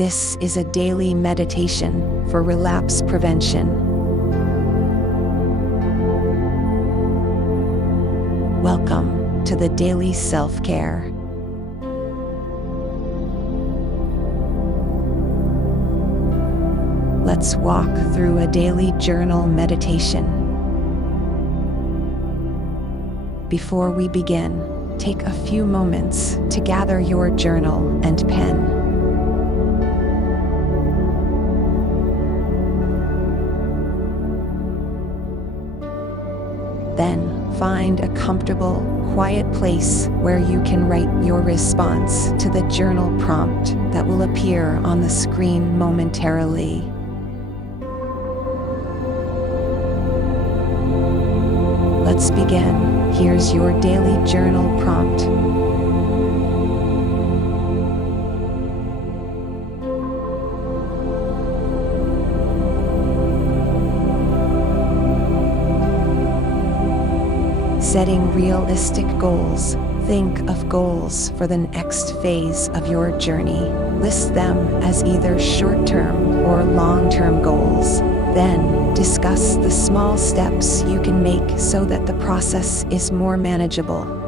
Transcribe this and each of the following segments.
This is a daily meditation for relapse prevention. Welcome to the Daily Self-Care. Let's walk through a daily journal meditation. Before we begin, take a few moments to gather your journal and pen. Then, find a comfortable, quiet place where you can write your response to the journal prompt that will appear on the screen momentarily. Let's begin. Here's your daily journal prompt. Setting realistic goals. Think of goals for the next phase of your journey. List them as either short-term or long-term goals. Then, discuss the small steps you can make so that the process is more manageable.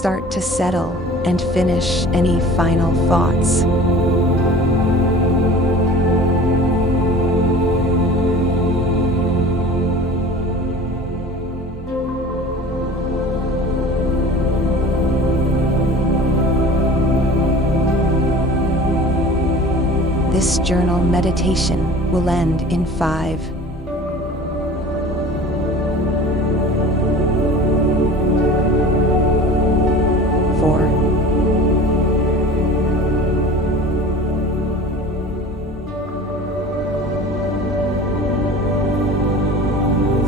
start to settle and finish any final thoughts. This journal meditation will end in 5, 4,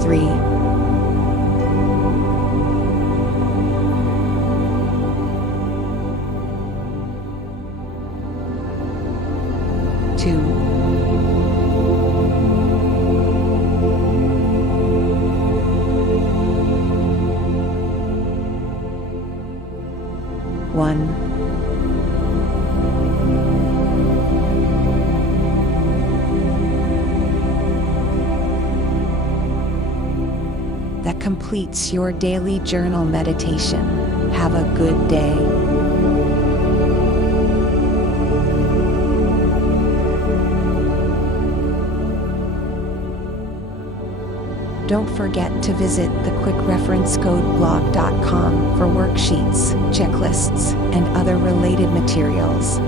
3, 2, 1. That completes your daily journal meditation. Have a good day. Don't forget to visit thequickreferencecodeblog.com for worksheets, checklists, and other related materials.